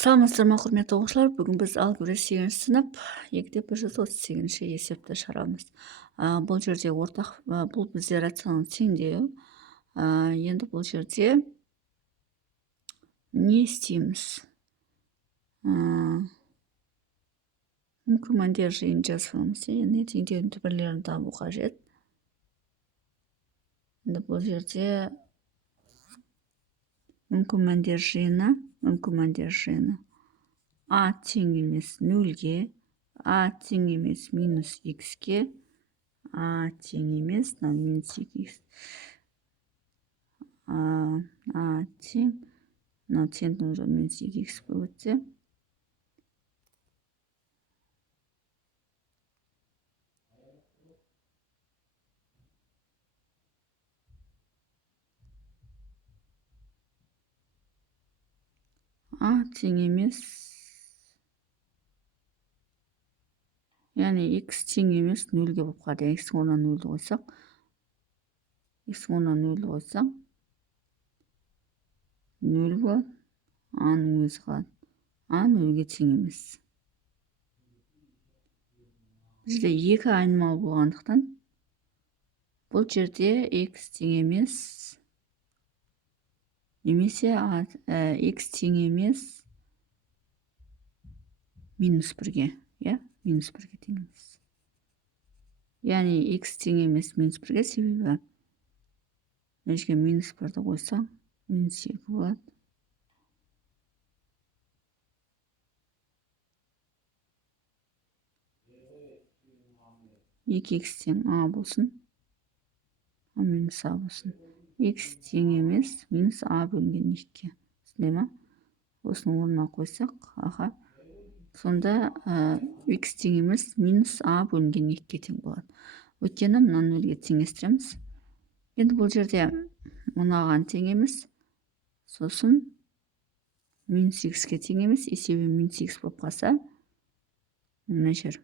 Саламатсыздар ма, құрметті оқушылар? Бүгін біз алгебра 8-ші сынып 2-138-ші есепті шығарамыз. Бұл жерде ортақ, бұл бізде рационалдың теңдеуі. Енді бұл жерде не істейміз? Мүмкін мәндер жиын жасаймыз. Енді теңдеудің түбірлерін табу қажет. Енді бұл жерде мүмкін мәндер жиыны. А тең емес 0-ге, А тең емес минус x-ке, А тең емес минус 2x. А тең, теңдің уже минус 2x болып өтсе. А тең емес, яғни x тең емес 0-ге болып қалады. X орнына 0-ді қойсақ, А 0 болады, А-ның өзі қалады. А 0-ге тең емес. Бізде екі айнымалы болғандықтан, бұл жерде x тең емес, немесе x тең емес минус 1-ге, минус 1-ге тең емес. Яғни x тең емес минус 1-ге, себебі мына жерге минус 1-ді қойсаң, минус 2 болады. Екі x тең А болсын, А минус А болсын. X тең емес минус А бөлінген 2-ге. Түсінде ма? Осының орнына қойсақ, аға. Сонда x тең емес минус А бөлінген 2-ге тең болады. Өйткені мына 0-ге теңестіреміз. Енді бұл жерде мынаған тең емес, сосын минус x-ке тең емес, есебі минус x болып қалса, мына жер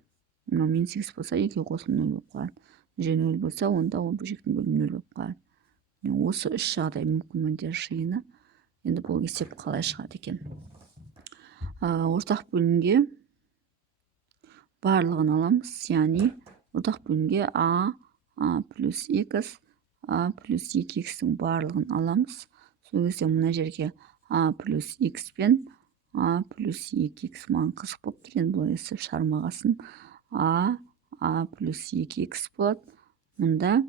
минус x болса, 2 қосылып 0 болып қалады. Жер 0 болса, онда ол бөлшектің бөлімі 0 болып қалады. Осы үш жағдай мүмкін мәндер жиыны. Енді бұл есеп қалай шығады екен? Ортақ бөлімге барлығын аламыз, яғни ортақ бөлімге А плюс x, А плюс 2x-тің барлығын аламыз. Сол кезде мына жерге А плюс x пен А плюс 2x маған қызық болып тұр. Енді бұл есеп шығармағасын. А плюс 2x болады. Мұнда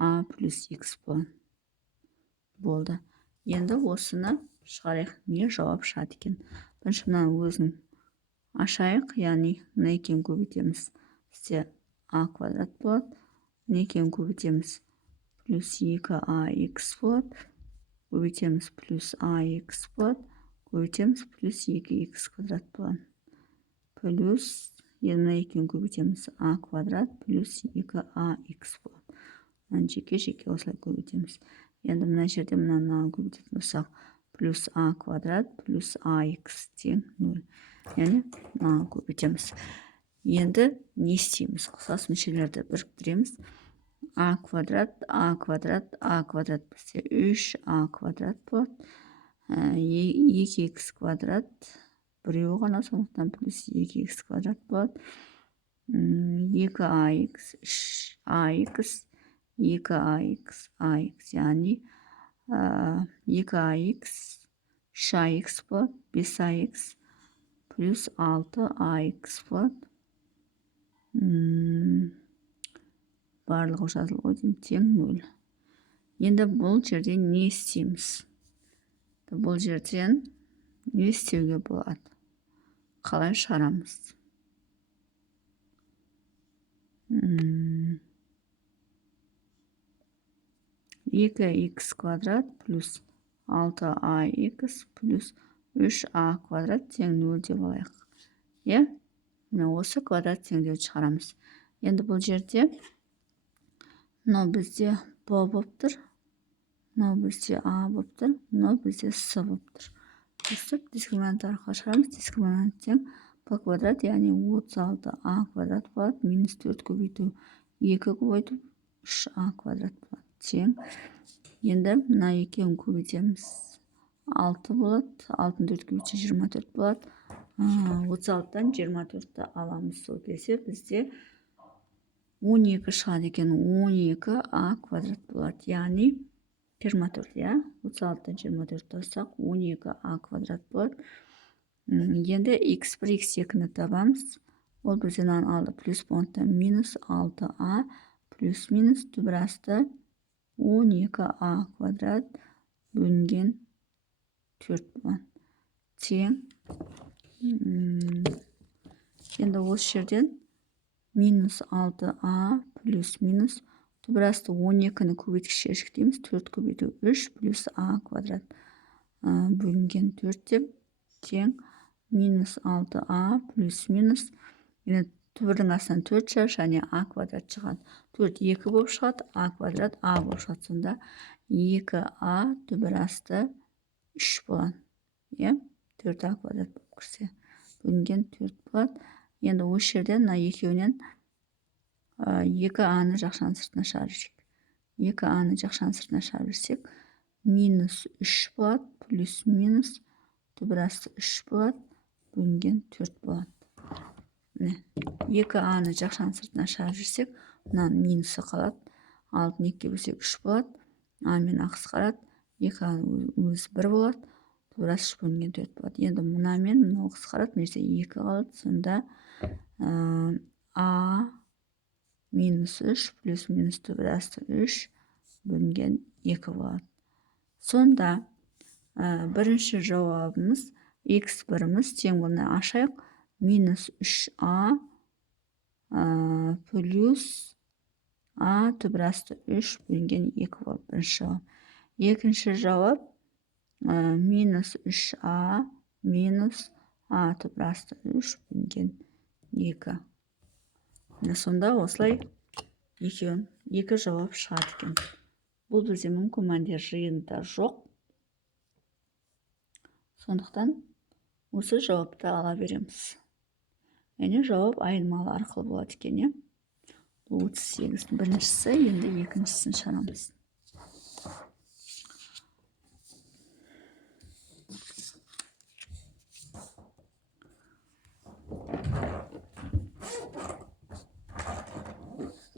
А плюс x болады. Болды. Енді осыны шығарайық. Не жауап шығады екен? Бірінші мына өзін ашайық, яғни мына екеуін көбейтеміз. Бізде А квадрат болады. Мына екеуін көбейтеміз. Плюс 2ax болады. Көбейтеміз плюс ax болады. Көбейтеміз плюс 2x квадрат болады. Плюс, енді мына екеуін көбейтеміз. А квадрат плюс 2ax болады. Мына жеке осылай көбейтеміз. Енді мына жерде мынаны көбейтетін болсақ, плюс а квадрат плюс ax тең 0. Яғни мынаны көбейтеміз. Енді не істейміз? Ұқсас мүшелерді біріктіреміз. А квадрат бізде 3а квадрат болады. 2х квадрат біреу ғана, сондықтан плюс 2х квадрат болады. 2ax 3ax 2ax, яғни 2ax 3ax болады, 5ax плюс 6ax болады. Барлығы жазылып қойдым, тең 0. Енді бұл жерде не істейміз? Бұл жерден не істеуге болады? Қалай шығарамыз? 2х квадрат плюс 6ax плюс 3а квадрат тең 0 деп алайық. Осы квадрат теңдеуді шығарамыз. Енді бұл жерде мынау бізде Б болып тұр, мынау бізде А болып тұр, мынау бізде С болып тұр. Өстіп, дискриминант арқылы шығарамыз. Дискриминант тең Б квадрат, яғни 36а квадрат болады. Минус 4 көбейту 2 көбейту 3а квадрат болады. Тең. Енді мына екеуін көбейтеміз. 6 болады. 6-ны 4-ке бөлсек 24 болады. 36-тан 24-ті аламыз. Сол кезде бізде 12 шығады екен. 12а квадрат болады. Яғни 24, я? 36-тан 24 алсақ 12а квадрат болады. Енді x1, x2-ні табамыз. Ол бізден алды плюс болғандықтан минус 6а плюс минус түбір асты 12а квадрат бөлінген 4 болады. Тең. Енді осы жерден минус 6а плюс минус түбір асты 12-ні көбейткіш шешік дейміз. 4 көбейту 3 плюс а квадрат бөлінген 4 деп тең минус 6а плюс минус. Енді түбірдің астынан 4 шығар, және а квадрат шығады. 4 2 болып шығады, а квадрат а болып шығады. Сонда 2а түбір асты 3 болады. 4а квадрат болып кірсе. Бөлінген 4 болады. Енді осы жерден екеуінен 2а-ны жақшаның сыртына шығарып 2а-ны жақшаның сыртына шығарып минус 3 болады, плюс минус түбір асты 3 болады, бөлінген 4 болады. 2а-ны жақшаның сыртына шығарып жүрсек, мынаның минусы қалады. 6-ны 2-ке бөлсек 3 болады. А мен ақысы қарады. 2а-ның өзі 1 болады. Түбір асты 3 бөлінген 4 болады. Енді мына мен мына ақысы қарады. Мына жерде 2 қалады. Сонда а минус 3 плюс минус түбір асты 3 бөлінген 2 болады. Сонда бірінші жауабымыз x1-іміз тең болғанда ашайық. Минус 3а плюс а түбір асты 3 бөлінген 2 болады. Бірінші жауап. Екінші жауап минус 3а минус а түбір асты 3 бөлінген 2. Сонда осылай екі жауап шығады екен. Бұл бізде мүмкін мәндер жиынында жоқ. Сондықтан осы жауапты ала береміз. Яғни жауап айырмалы арқылы болады екен. 38-дің біріншісі, енді екіншісін шығарамыз.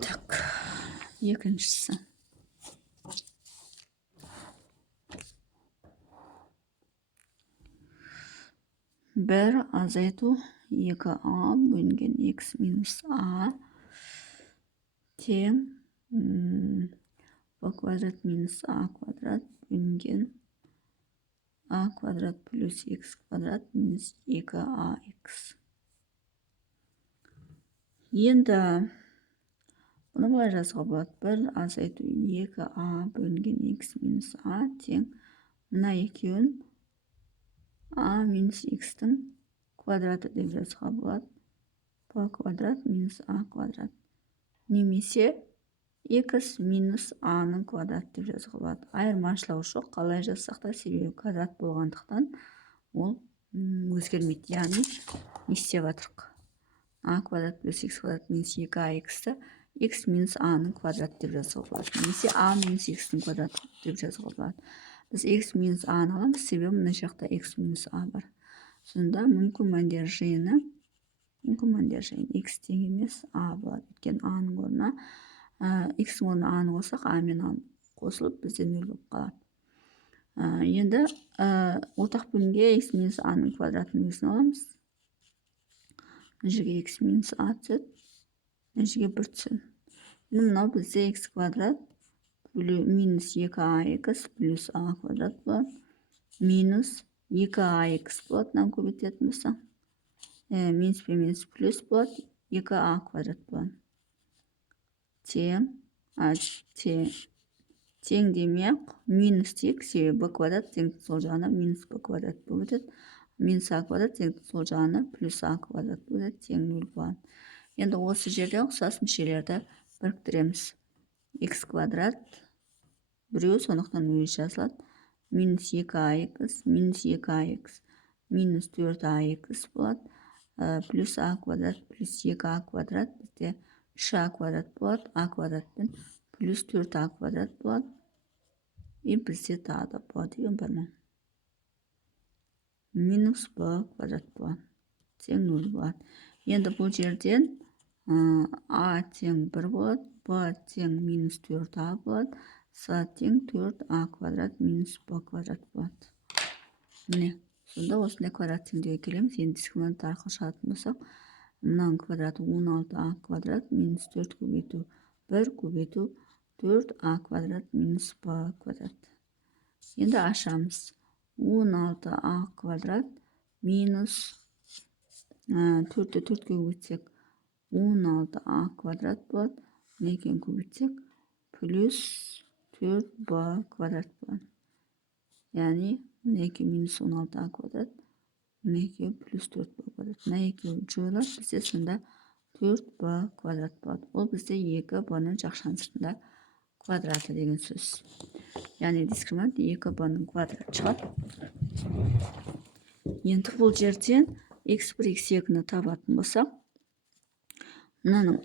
Так, екіншісі. Бір азайту 2а бөлінген x минус а тең b квадрат минус а квадрат бөлінген а квадрат плюс x квадрат минус 2ax. Енді бұны былай жазуға болады. Бір азайту 2а бөлінген x минус а тең мына екеуін а минус x-тің квадраты деп жазуға болады. b квадрат минус а квадрат. Немесе x минус а-ның квадраты деп жазуға болады. Айырмашылығы жоқ. Қалай жазсақ та, себебі квадрат болғандықтан ол өзгермейді. Яғни не істеп жатырық? А квадрат плюс x квадрат минус 2ax-ті x минус а-ның квадраты деп жазуға болады. Немесе а минус x-тің квадраты деп жазуға болады. Біз x минус а-ны аламыз, себебі мына жақта x минус а бар. Сонда мүмкін мәндер жиыны x тең емес а болады. Өйткені а-ның орнына x-ің орнына а-ны қосақ, а мен а қосылып, бізде 0 болып қалады. Енді ортақ бөлімге x минус а-ның квадратын өзін аламыз. Мына жерге x минус а түседі, мына жерге 1 түседі. Мынау бізде x квадрат минус 2ax плюс а квадрат болады. Минус 2ax болады. Мынаны көбейтетін болсаң. Минус пен минус плюс болады. 2а квадрат болады. Тең демек минус тек, себебі b квадрат теңдіктің сол жағына минус b квадрат болып өтеді. Минус а квадрат теңдіктің сол жағына плюс а квадрат болып өтеді. Тең 0 болады. Енді осы жерде ұқсас мүшелерді біріктіреміз. X квадрат біреу, сондықтан өзі жазылады. Минус 2ax, минус 2ax, минус 4ax болады. Плюс а квадрат, плюс 2а квадрат бізде 3а квадрат болады. А квадратпен плюс 4а квадрат болады. И бізде тағы да болады деген бар ма? минус b квадрат болады. Тең 0 болады. Енді бұл жерден a тең 1 болады, b тең минус 4a болады, с тең 4a квадрат минус b квадрат болады. Міне, сонда осындай квадрат теңдеуге келеміз. Енді дискриминант арқылы шығатын болсақ, мынаның квадраты 16a квадрат минус 4 көбейту 1 көбейту 4a квадрат минус b квадрат. Енді ашамыз. 16a квадрат минус 4-ті 4-ке көбейтсек 16a квадрат болады. Мына екеуін көбейтсек плюс 4b квадрат болады. Яғни мына екеу минус 16a квадрат, мына екеу плюс 4b квадрат. Мына екеу жойылады, бізде сонда 4b квадрат болады. Ол бізде 2b-ның жақшаның сыртында квадраты деген сөз. Яғни дискриминант 2b-ның квадраты шығады. Енді бұл жерден x1, x2-ні табатын болсақ, мынаның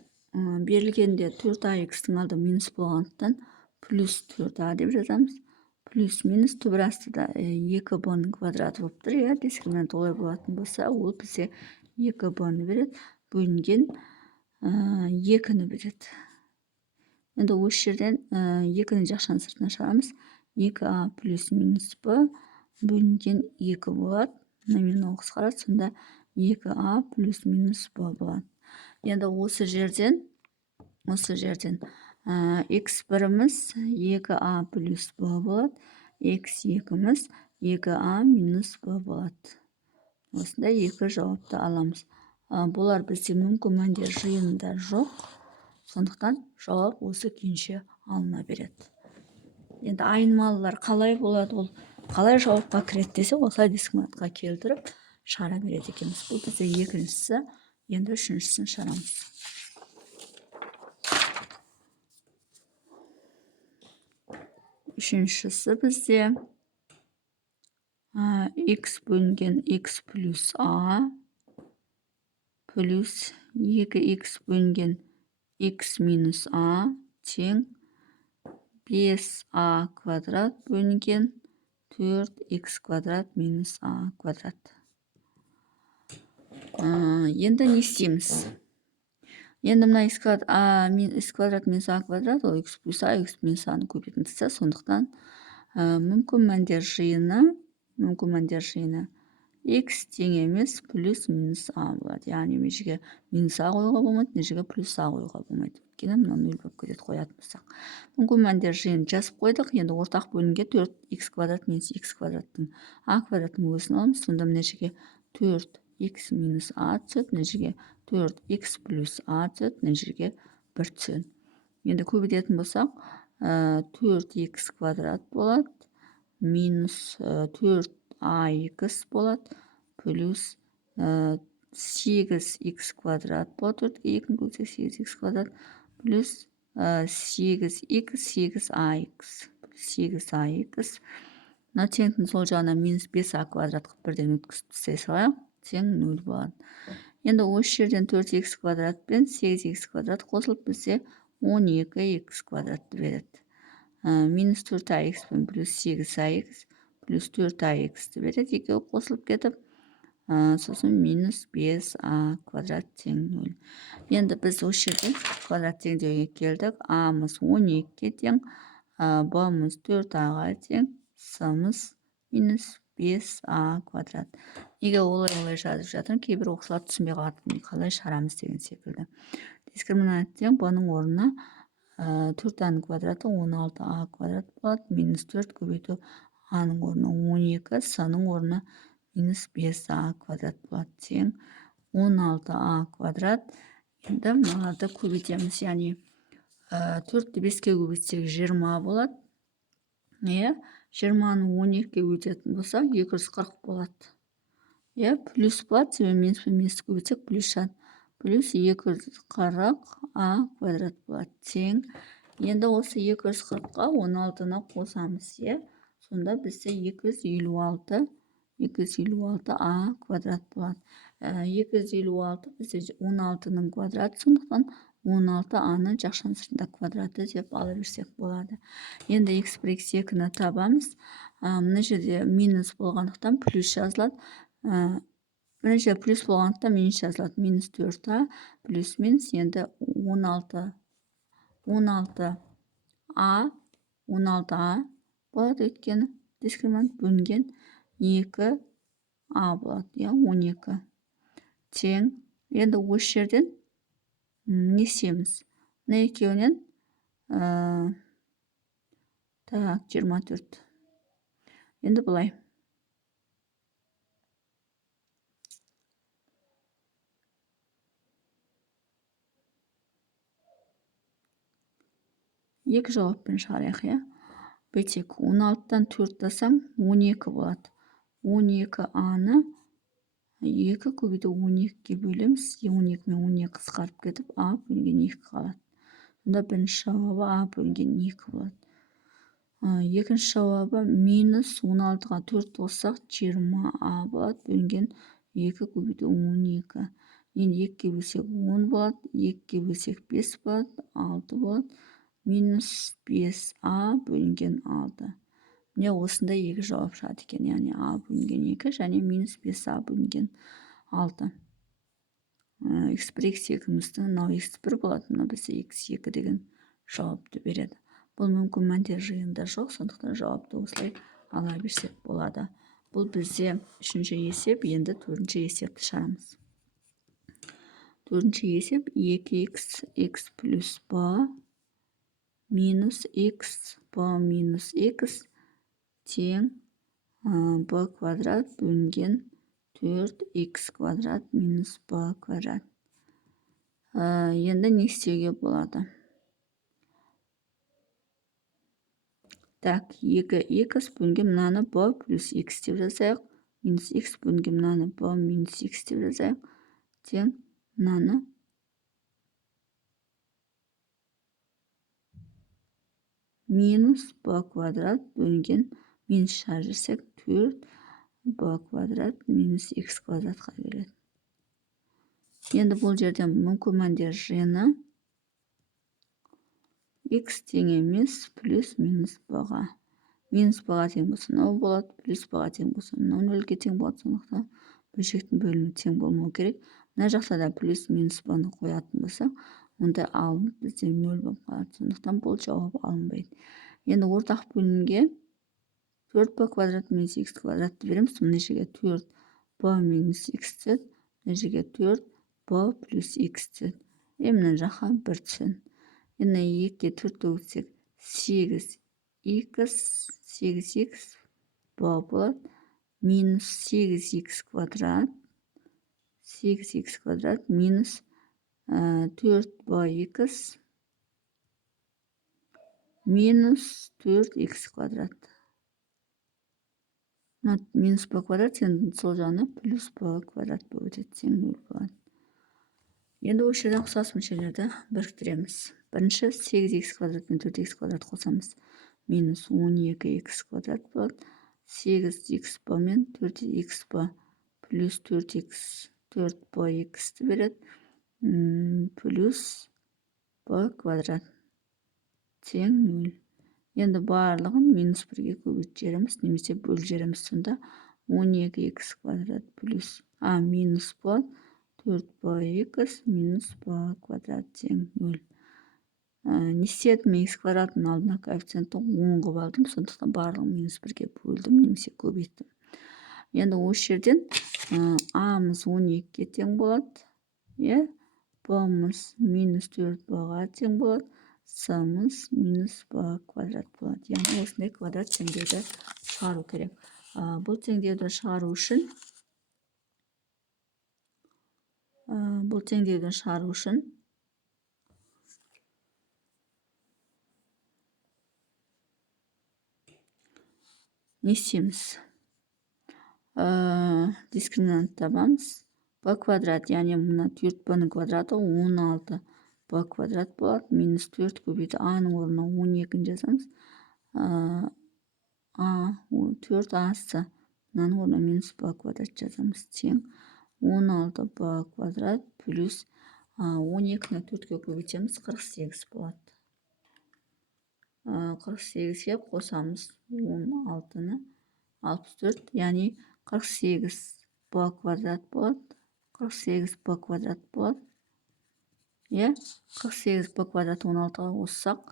берілгенде 4ax-тің алды минус болғандықтан плюс 4a деп жазамыз. Плюс минус түбір астыда 2b-ның квадраты болып тұр. Дискриминант олай болатын болса, ол бізде 2b-ны береді, бөлінген 2-ні береді. Енді осы жерден 2-ні жақшаның сыртына шығарамыз. 2a плюс минус b бөлінген 2 болады. Номинал қысқарады, сонда 2a плюс минус b болады. Енді осы жерден x1-іміз 2a плюс b болады, x2-іміз 2a минус b болады. Осында екі жауапты аламыз. Бұлар бізде мүмкін мәндер жиынында жоқ, сондықтан жауап осы күйінше алына береді. Енді айнымалылар қалай болады, ол қалай жауапқа кіреді десе, осылай дискриминантқа келтіріп шығара береді екенбіз. Бұл бізде екіншісі, енді үшіншісін шығарамыз. Үшіншісі бізде x бөлінген x плюс a плюс 2x бөлінген x минус a тең 5a квадрат бөлінген 4x квадрат минус a квадрат. Енді не істейміз? Енді мына x квадрат минус a квадрат, ол x плюс a, x минус a-ны көбейтетін тіс, сондықтан мүмкін мәндер жиыны x тең емес плюс минус a болады. Яғни мына жерге минус a қоюға болмайды, мына жерге плюс a қоюға болмайды. Өйткені мына 0 болып кетеді, қоятын болсақ. Мүмкін мәндер жиынын жазып қойдық. Енді ортақ бөлінге 4x квадрат минус x квадраттың a квадраттың өзін аламыз. Сонда мына жерге 4x минус a түседі, мына жерге 4x плюс a түседі, мына жерге 1 түседі. Енді көбейтетін болсақ, 4x квадрат болады, минус 4ax болады, плюс 8x квадрат болады, 4-ге 2-ні көбейтсек 8x квадрат, плюс 8ax, 8ax. Мына теңдіктің сол жағына минус 5a квадрат қып бірден өткізіп тастай салайық, тең 0 болады. Енді осы жерден 4x квадрат пен 8x квадрат қосылып бізде 12x квадратты береді. Минус 4ax пен плюс 8ax плюс 4ax береді, екеуі қосылып кетіп, сосын минус 5a квадрат тең 0. Енді біз осы жерде квадрат теңдеуге келдік. a-мыз 12-ге тең, b-мыз 4a-ға тең, с-мыз минус 5a квадрат. Неге олай жазып жатырмын? Кейбір оқушылар түсінбей қалады, қалай шығарамыз деген секілді. Дискриминант тең b-ның орнына 4a-ның квадраты 16a квадрат болады, минус 4 көбейту a-ның орнына 12, с-ның орнына минус 5a квадрат болады, тең 16a квадрат. Енді мынады көбейтеміз, яғни 4-ті 5-ке көбейтсек 20 болады. 20-ны 12-ке көбейтетін болсақ 240 болады. Плюс болады, себебі минус пен минусты көбейтсек плюс шығады. Плюс 240a квадрат болады, тең. Енді осы 240-ға 16-ны қосамыз, сонда бізде 256a квадрат болады. 256 бізде 16-ның квадраты, сондықтан 16 аны жақшансырында квадраты деп ала берсек болады. Енді x1 x2-ні табамыз. Мына жерде минус болғандықтан плюс жазылады. Мына жерде плюс болғандықтан минус жазылады. Минус 4а плюс минус енді 16а болады, өйткені дискриминант бөлінген 2а болады, 12 тең. Енді осы жерден не істейміз? Мына екеуінен так 24. Енді былай. Екі жауаппен шығарайық, Бөйтсек, 16-тан 4 тасаң 12 болады. 12аны 2 көбейді 12-ге бөлеміз. 12 мен 12 қысқарып кетіп, а бөлінген 2 қалады. Сонда бірінші жауабы а бөлінген 2 болады. Екінші жауабы минус 16-ға 4 қоссақ 20а болады. Бөлінген 2 көбейді 12. Енді 2-ге бөлсек 10 болады. 2-ге бөлсек 5 болады. 6 болады. Минус 5а бөлінген 6. Міне осындай екі жауап шығады екен. Яғни а бөлінген 2 және минус 5а бөлінген 6. x1 x2-міздің мынау x1 болады, мынау бізде x2 деген жауапты береді. Бұл мүмкін мәндер жиында жоқ, сондықтан жауапты осылай ала берсек болады. Бұл бізде үшінші есеп, енді төртінші есепті шығарамыз. Төртінші есеп 2x x плюс b минус x b минус x тең b квадрат бөлінген 4x квадрат минус b квадрат. Енді не істеуге болады? Так, 2x бөлінген мынаны b плюс x деп жазайық. Минус x бөлінген мынаны b минус x деп жазайық. Тең мынаны минус b квадрат бөлінген минус шығарып жіберсек 4b квадрат минус x квадратқа береді. Енді бұл жерден мүмкін мәндер жиыны x тең емес плюс минус b-ға. Минус b-ға тең болса 0 болады, плюс b-ға тең болса 0-ге тең болады. Сондықтан бөлшектің бөлімі тең болмау керек. Мына жақта да плюс минус b-ны қоятын болсақ, онда алынып бізде 0 болып қалады. Сондықтан бұл жауап алынбайды. Енді ортақ бөлімге 4b квадрат минус x квадратты береміз. Мына жерге 4b минус x түседі. Мына жерге 4b плюс x түседі. Мына жаққа 1 түседі. Енді 2-ге 4 төгілсек 8x b болады. Минус 8x квадрат минус 4bx минус 4x квадрат. Минус b квадрат енді сол жағына плюс b квадрат болып өтеді, тең 0 болады. Енді осы жерден ұқсас мүшелерді біріктіреміз. Бірінші 8x квадрат пен 4x квадрат қосамыз. Минус 12x квадрат болады. 8x b мен 4x b плюс 4bx береді. Плюс b квадрат тең 0. Енді барлығын минус 1-ге көбейтіп жібереміз, немесе бөліп жібереміз. Сонда 12x квадрат плюс минус болады. 4bx минус b квадрат тең 0. Не істедім? X квадраттың алдына коэффициентті 10 қылып алдым. Сондықтан барлығын минус 1-ге бөлдім, немесе көбейттім. Енді осы жерден a-мыз 12-ге тең болады. b-мыз минус 4b-ға тең болады. с-мыз минус b квадрат болады. Яғни осындай квадрат теңдеуді шығару керек. Бұл теңдеуді шығару үшін не істейміз? Дискриминант табамыз. b квадрат, яғни мына 4b-ның квадраты 16 b квадрат болады. Минус 4 көбейді a-ның орнына 12-ні жазамыз. 4a-сы мынаның орнына минус b квадрат жазамыз. Тең 16b квадрат плюс 12-ні 4-ге көбейтеміз, 48 болады. 48-ге қосамыз 16-ны, 64, яғни 48b квадрат болады. 48b квадрат болады. 48b квадрат 16-ға қоссақ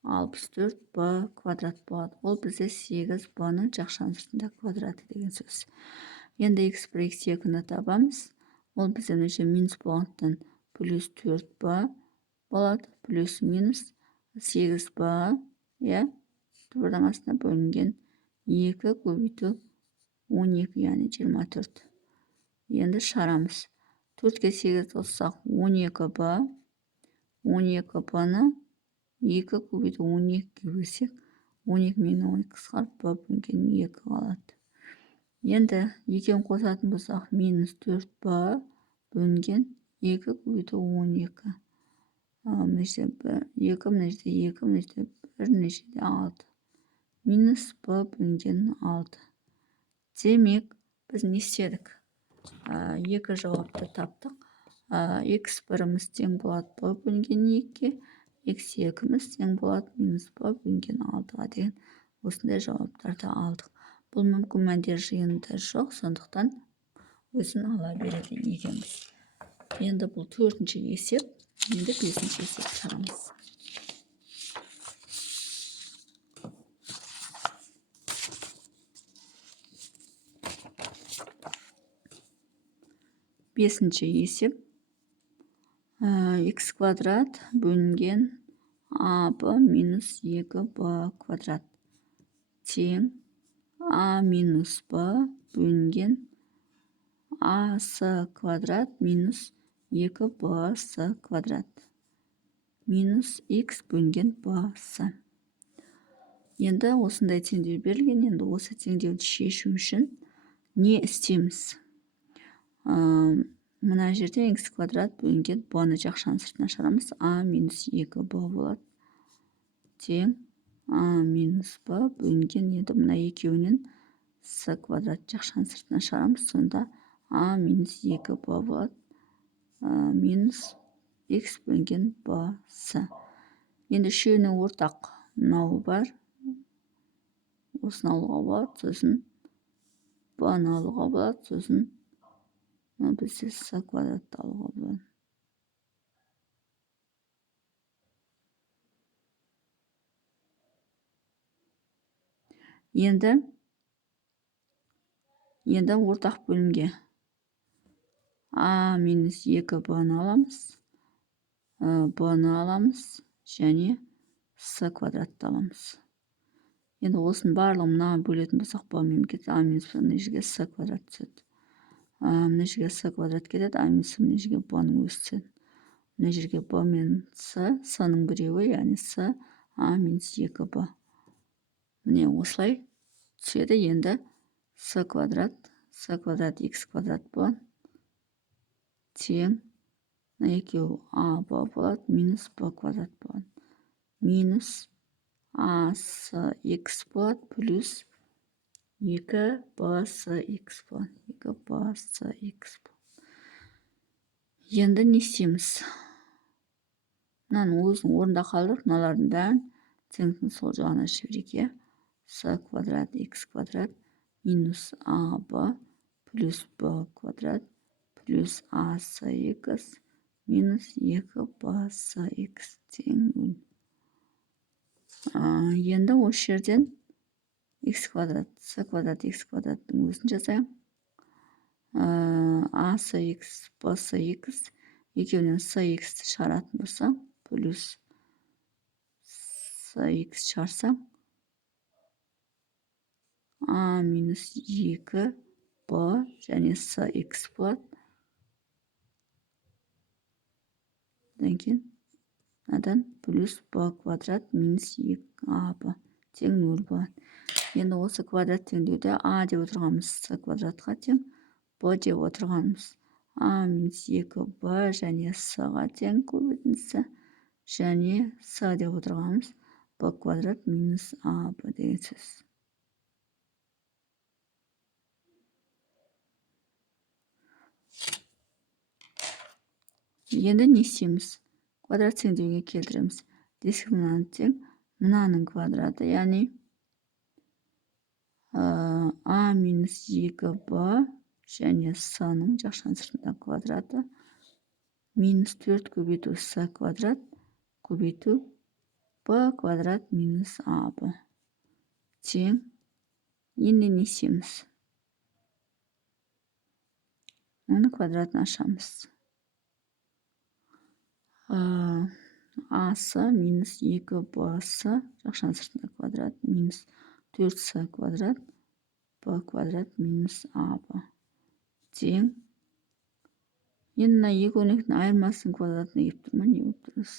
64b квадрат болады. Ол бізде 8b-ның жақшан сыртында квадраты деген сөз. Енді x1, x2-ні табамыз. Ол бізде мынанша минус болғандықтан плюс 4b болады. Плюс минус 8b, бірдің астына бөлінген 2 көбейту 12, яғни 24. Енді шығарамыз. 4-ге 8 қоссақ 12b, 12b-ны 2 көбейту 12-ге бөлсек 12 мен 12 қысқарып b бөлінген 2 қалады. Енді екеуін қосатын болсақ минус 4b бөлінген 2 көбейту 12. Мына жерде 2, мына жерде 2, мына жерде 1, мына жерде 6. Минус b бөлінген 6. Демек, біз не істедік? Екі жауапты таптық. x1-іміз тең болады b бөлінген 2-ге, x2-іміз тең болады минус b бөлінген 6-ға деген осындай жауаптарды алдық. Бұл мүмкін мәндер жиынында жоқ, сондықтан өзін ала береді екенбіз. Енді бұл 4-ші есеп, енді 5-ші есеп шығарамыз. Бесінші есеп x квадрат бөлінген ab минус 2b квадрат тең a минус b бөлінген as квадрат минус 2bs квадрат минус x бөлінген bs. Енді осындай теңдеу берілген. Енді осы теңдеуді шешу үшін не істейміз? Мына жерде x квадрат бөлінген b-ны жақшаның сыртына шығарамыз. a минус 2b болады. Тең a минус b бөлінген, енді мына екеуінен s квадрат жақшаның сыртына шығарамыз. Сонда a минус 2b болады. Минус x бөлінген bs. Енді үшеуінің ортақ мынауы бар. Осыны алуға болады, сосын b-ны алуға болады, сосын бізде с квадратты алуға болады. Енді ортақ бөлімге a минус 2b-ны аламыз, b-ны аламыз, және с квадратты аламыз. Енді осының барлығын мына бөлетін болсақ, b мен кетеді, a минус b, мына жерге с квадрат түседі. Мына жерге с квадрат кетеді, а минус мына жерге b-ның өзі түседі. Мына жерге b мен с-ның біреуі, яғни с a минус 2b. Міне осылай түседі. Енді с квадрат x квадрат болады. Тең, мына екеуі a b болады, минус b квадрат болады. Минус a с x болады, плюс 2b с x болады. 2b с x болады. Енді не істейміз? Мынаны өзінің орнында қалдырып, мыналардың бәрін теңдіктің сол жағына жіберейік. С квадрат x квадрат минус ab плюс b квадрат плюс a с x минус 2b с x тең 0. Енді осы жерден x квадрат, с квадрат, x квадраттың өзін жазайық. a с x, b с x, екеуінен с x-ті шығаратын болса, плюс с x шығарсам, a минус 2b және с x болады. Одан кейін надан плюс b квадрат минус 2ab тең 0 болады. Енді осы квадрат теңдеуде a деп отырғанымыз с квадратқа тең, b деп отырғанымыз a минус 2b және с-ға тең көбейтіндісі, және с деп отырғанымыз b квадрат минус ab деген сөз. Енді не істейміз? Квадрат теңдеуге келтіреміз. Дискриминант тең мынаның квадраты, яғни а минус 2b және с-ның жақшаның сыртында квадраты минус 4 көбейту с квадрат көбейту b квадрат минус аб тең. Енді не істейміз? Оны квадратын ашамыз. асы минус 2bс жақшаның сыртында квадрат минус 4с квадрат b квадрат минус аб тең. Енді мына екі өрнектің айырмасының квадратына келіп тұр ма, не болып тұрмыз?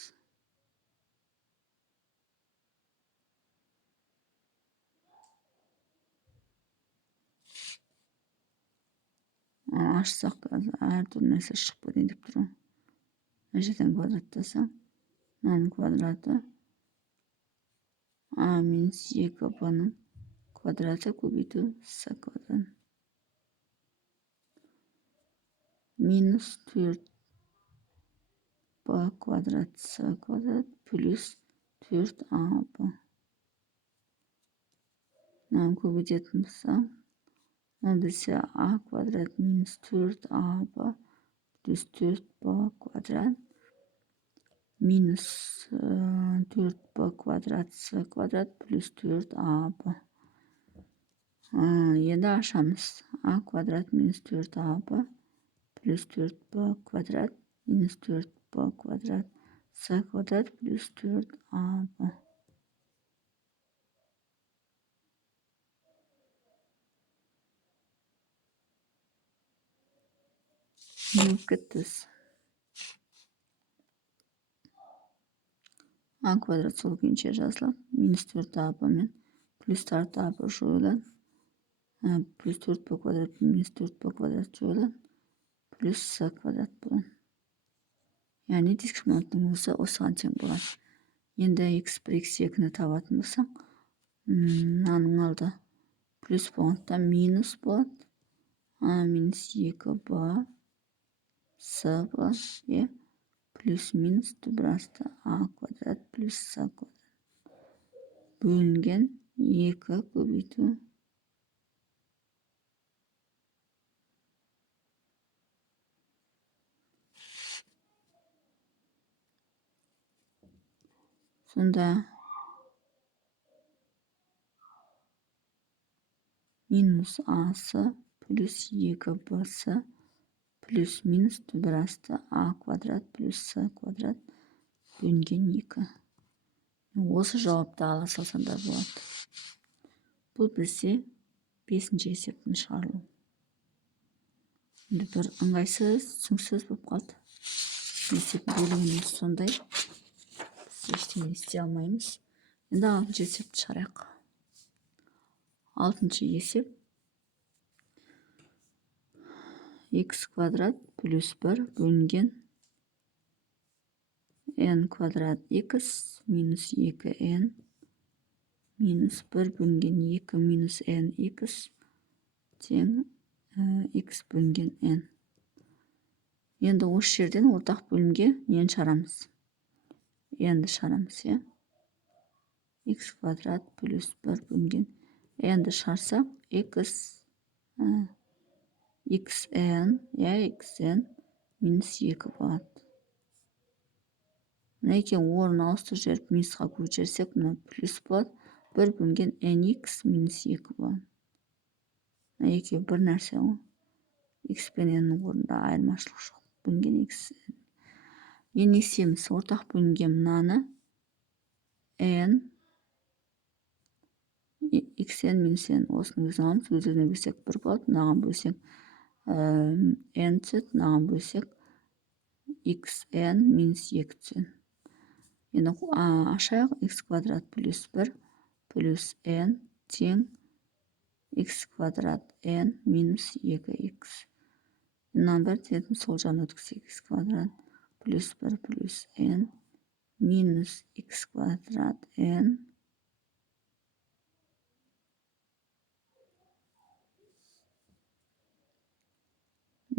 Ашсақ әртүрлі нәрсе шығып кетейін деп тұр. Мына жерден квадраттасаң, мынаның квадраты а минус 2b-ның квадраты көбейту с квадрат минус 4b квадрат с квадрат плюс 4аб. Мынаны көбейтетін болсақ, мына бізде а квадрат минус 4аб плюс 4b квадрат минус 4b квадрат с квадрат плюс 4аб. Енді ашамыз. а квадрат минус 4аб плюс 4b квадрат минус 4b квадрат с квадрат плюс 4аб. Не болып кетті? а квадрат сол күйінше жазылады. Минус 4аб мен плюс 4аб жойылады. Плюс 4b квадрат минус 4b квадрат жойылады. Плюс с квадрат болады. Яғни дискриминанттың өзі осыған тең болады. Енді x1, x2-ні табатын болсақ, мынаның алды плюс болғандықтан минус болады. а минус 2b с болады. Плюс минус түбірасты а квадрат плюс с квадрат бөлінген 2 көбейту сонда минус асы плюс 2bс плюс минус түбірасты а квадрат плюс с квадрат бөлінген 2. Осы жауапты ала салсаңдар болады. Бұл бізде 5-ші есептің шығарылуы. Енді бір ыңғайсыз, түсініксіз болып қалды. Есеп бөлігінде сондай. Біз ештеңе істей алмаймыз. Енді 6-ші есепті шығарайық. 6-ші есеп x квадрат плюс 1 бөлінген n квадрат x минус 2n минус 1 бөлінген 2 минус n x тең x бөлінген n. Енді осы жерден ортақ бөлімге нені шығарамыз? n-ді шығарамыз, x квадрат плюс 1 бөлінген n-ді шығарсақ xn минус 2 болады. Мына екен орын ауыстырып жіберіп минусқа көшірсек, мына плюс болады. 1 бөлінген nx минус 2 болады. Мына екеуі бір нәрсе ғой. X пен n-нің орнында айырмашылық жоқ. Бөлінген x. Енді не істейміз? Ортақ бөлінген мынаны n xn минус n осының өзін аламыз. Өз-өзіне бөлсек 1 болады. Мынаған бөлсек n түседі. Мынаған бөлсек xn минус 2 түседі. Енді ашайық. X квадрат плюс 1 плюс n тең x квадрат n минус 2x. Мынаны бір тетін сол жағына өткізсек, x квадрат плюс 1 плюс n минус x квадрат n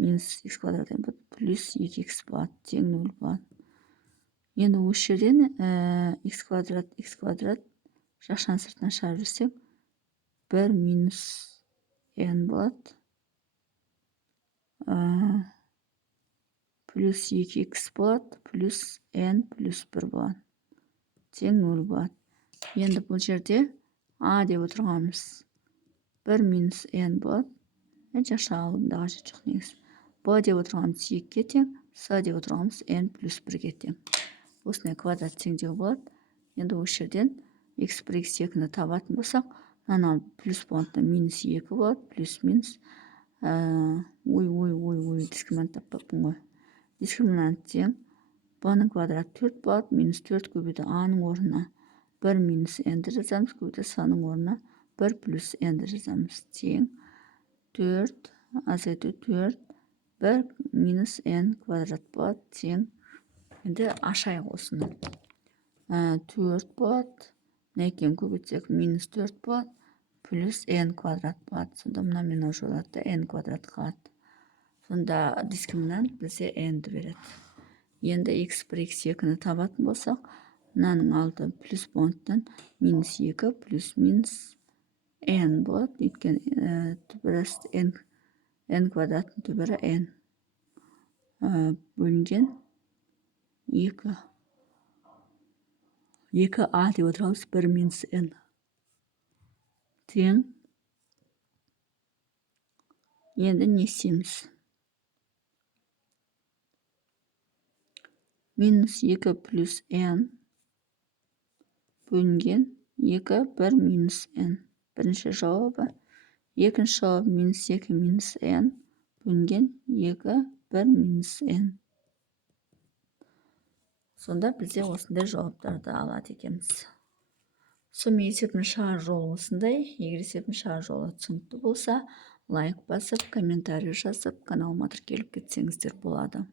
минус x квадрат плюс 2x болады, тең 0 болады. Енді осы жерден x квадрат жақшаның сыртына шығарып жүрсек, 1 минус n болады. Плюс 2x болады, плюс n плюс 1 болады. Тең 0 болады. Енді бұл жерде a деп отырғанымыз 1 минус n болады. Жақша алдындағы жер жоқ негізі. b деп отырғанымыз 2-ге тең, с деп отырғанымыз n плюс 1-ге тең. Осындай квадрат теңдеу болады. Енді осы жерден x1, x2-ні табатын болсақ, мынаны плюс болғанда минус 2 болады, плюс минус. Дискриминант таппаппын ғой. Дискриминант тең. b-ның квадраты 4 болады, минус 4 көбейді a-ның орнына 1 минус n-ді жазамыз, көбейді с-ның орнына 1 плюс n-ді жазамыз. Тең 4, азайту 4, 1 минус n квадрат болады, тең. Енді ашайық осыны. 4 болады, нәйкен көбейтсек минус 4 болады, плюс n квадрат болады. Сонда мына жолатта n квадрат қалады. Сонда дискриминант бізде n-ді береді. Енді x1, x2-ні табатын болсақ, мынаның алды плюс болғандықтан минус 2 плюс минус n болады. Өйткені түбірі n квадраттың түбірі n бөлінген 2. 2a деп отырғанымыз 1 минус n тең. Енді не істейміз? Минус 2 плюс n бөлінген 2, 1 минус n. Бірінші жауабы. Екінші жауабы минус 2 минус n бөлінген 2, 1 минус n. Сонда бізде осындай жауаптарды алады екенбіз. Сонымен есебінің шығар жолы осындай. Егер есебінің шығар жолы түсінікті болса, лайк басып, комментарий жазып, каналыма тіркеліп кетсеңіздер болады.